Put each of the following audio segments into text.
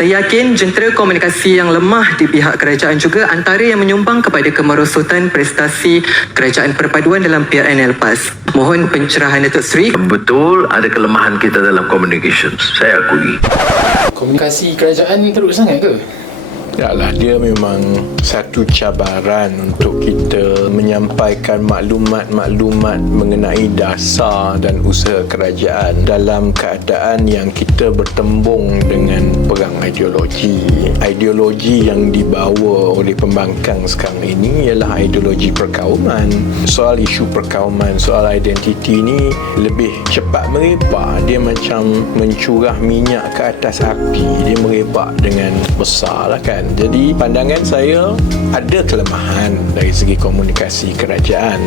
Saya yakin jentera komunikasi yang lemah di pihak kerajaan juga antara yang menyumbang kepada kemerosotan prestasi kerajaan perpaduan dalam PRN lepas. Mohon pencerahan Datuk Seri. Betul ada kelemahan kita dalam communications. Saya akui. Komunikasi kerajaan teruk sangat ke? Taklah, dia memang satu cabaran untuk kita menyampaikan maklumat-maklumat mengenai dasar dan usaha kerajaan dalam keadaan yang kita bertembung dengan perang ideologi. Ideologi yang dibawa oleh pembangkang sekarang ini ialah ideologi perkauman. Soal isu perkauman, soal identiti ni lebih cepat merebak. Dia macam mencurah minyak ke atas api. Dia merebak dengan besar lah kan. Jadi pandangan saya ada kelemahan dari segi komunikasi kerajaan,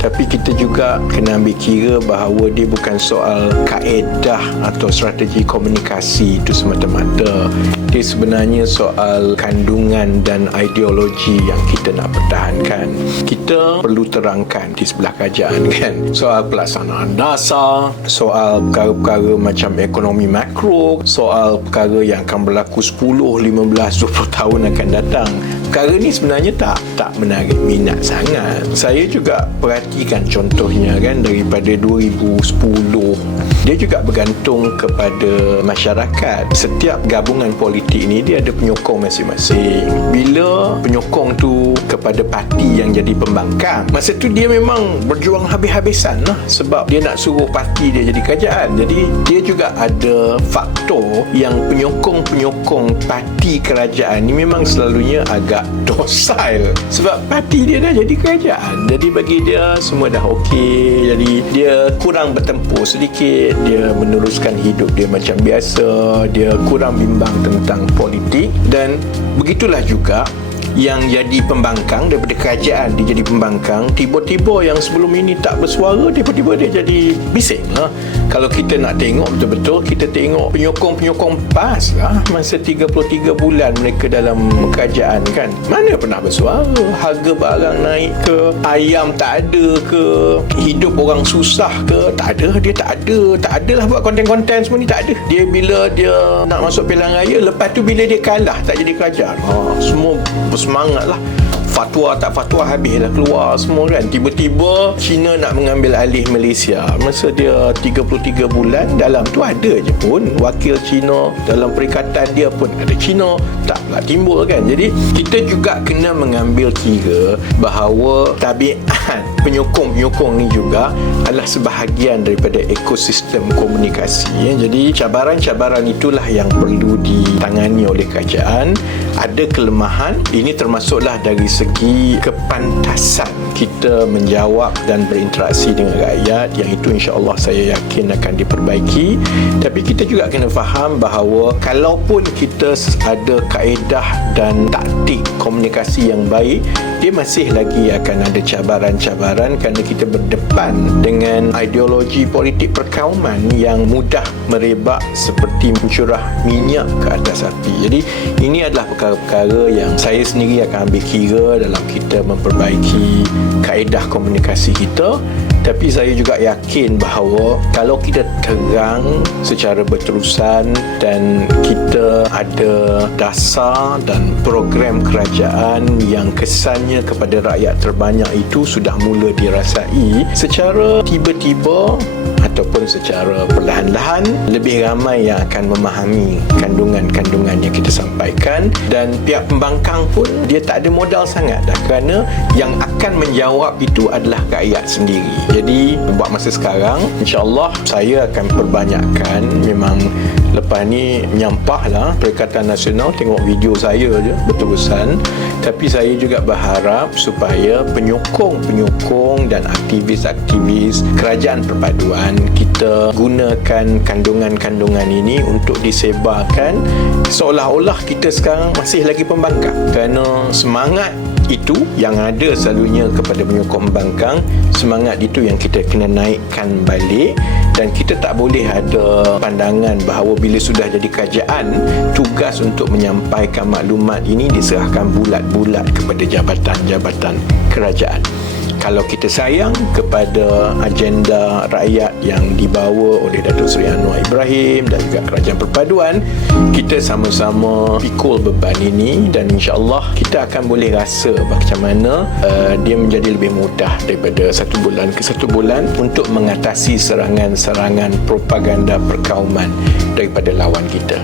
tapi kita juga kena ambil kira bahawa dia bukan soal kaedah atau strategi komunikasi itu semata-mata. Dia sebenarnya soal kandungan dan ideologi yang kita nak pertahankan. Kita perlu terangkan di sebelah kerajaan kan, soal pelaksanaan dasar, soal perkara-perkara macam ekonomi makro, soal perkara yang akan berlaku 10, 15, 20 tahun akan datang. Perkara ni sebenarnya tak menarik minat sangat. Saya juga perhatikan contohnya kan, daripada 2010 dia juga bergantung kepada masyarakat. Setiap gabungan politik ni dia ada penyokong masing-masing. Bila penyokong tu kepada parti yang jadi pembangkang, masa tu dia memang berjuang habis-habisan lah, sebab dia nak suruh parti dia jadi kerajaan. Jadi dia juga ada faktor yang penyokong-penyokong parti kerajaan ni memang selalunya agak docile, sebab parti dia dah jadi kerajaan. Jadi bagi dia semua dah okey. Jadi dia kurang bertempur sedikit, dia meneruskan hidup dia macam biasa, dia kurang bimbang tentang politik. Dan begitulah juga yang jadi pembangkang daripada kerajaan, dia jadi pembangkang, tiba-tiba yang sebelum ini tak bersuara, tiba-tiba dia jadi bising lah. Kalau kita nak tengok betul-betul, kita tengok penyokong-penyokong PAS lah, masa 33 bulan mereka dalam kerajaan kan, mana pernah bersuara. Harga barang naik ke, ayam tak ada ke, hidup orang susah ke, tak ada. Dia tak ada lah buat konten-konten semua ni, tak ada. Dia bila dia nak masuk pilihan raya, lepas tu bila dia kalah tak jadi kerajaan, semua bersemangat lah. Fatwa tak fatwa habislah keluar semua kan. Tiba-tiba China nak mengambil alih Malaysia. Masa dia 33 bulan, dalam tu ada je pun wakil China, dalam perikatan dia pun ada China, tak pula timbul kan. Jadi kita juga kena mengambil kira bahawa tabiat penyokong-penyokong ni juga adalah sebahagian daripada ekosistem komunikasi ya. Jadi cabaran-cabaran itulah yang perlu ditangani oleh kerajaan. Ada kelemahan, ini termasuklah dari segi kepantasan kita menjawab dan berinteraksi dengan rakyat, yang itu insya-Allah saya yakin akan diperbaiki. Tapi kita juga kena faham bahawa kalaupun kita ada kaedah dan taktik komunikasi yang baik, dia masih lagi akan ada cabaran-cabaran kerana kita berdepan dengan ideologi politik perkauman yang mudah merebak seperti mencurah minyak ke atas api. Jadi ini adalah perkara-perkara yang saya sendiri akan ambil kira dalam kita memperbaiki kaedah komunikasi kita. Tapi saya juga yakin bahawa kalau kita terang secara berterusan dan kita ada dasar dan program kerajaan yang kesannya kepada rakyat terbanyak itu sudah mula dirasai, secara tiba-tiba ataupun secara perlahan-lahan lebih ramai yang akan memahami kandungan-kandungan yang kita sampaikan. Dan pihak pembangkang pun dia tak ada modal sangat dah, kerana yang akan menjawab itu adalah rakyat sendiri. Jadi buat masa sekarang, insya-Allah saya akan perbanyakkan. Memang lepas ni menyampah lah Perikatan Nasional, tengok video saya je berterusan. Tapi saya juga berharap supaya penyokong-penyokong dan aktivis-aktivis kerajaan perpaduan, kita gunakan kandungan-kandungan ini untuk disebarkan seolah-olah kita sekarang masih lagi pembangkang. Kerana semangat itu yang ada selalunya kepada penyokong pembangkang, semangat itu yang kita kena naikkan balik. Dan kita tak boleh ada pandangan bahawa bila sudah jadi kerajaan, tugas untuk menyampaikan maklumat ini diserahkan bulat-bulat kepada jabatan-jabatan kerajaan. Kalau kita sayang kepada agenda rakyat yang dibawa oleh Datuk Seri Anwar Ibrahim dan juga Kerajaan Perpaduan, kita sama-sama pikul beban ini dan insya-Allah kita akan boleh rasa macam mana dia menjadi lebih mudah daripada satu bulan ke satu bulan untuk mengatasi serangan-serangan propaganda perkauman daripada lawan kita.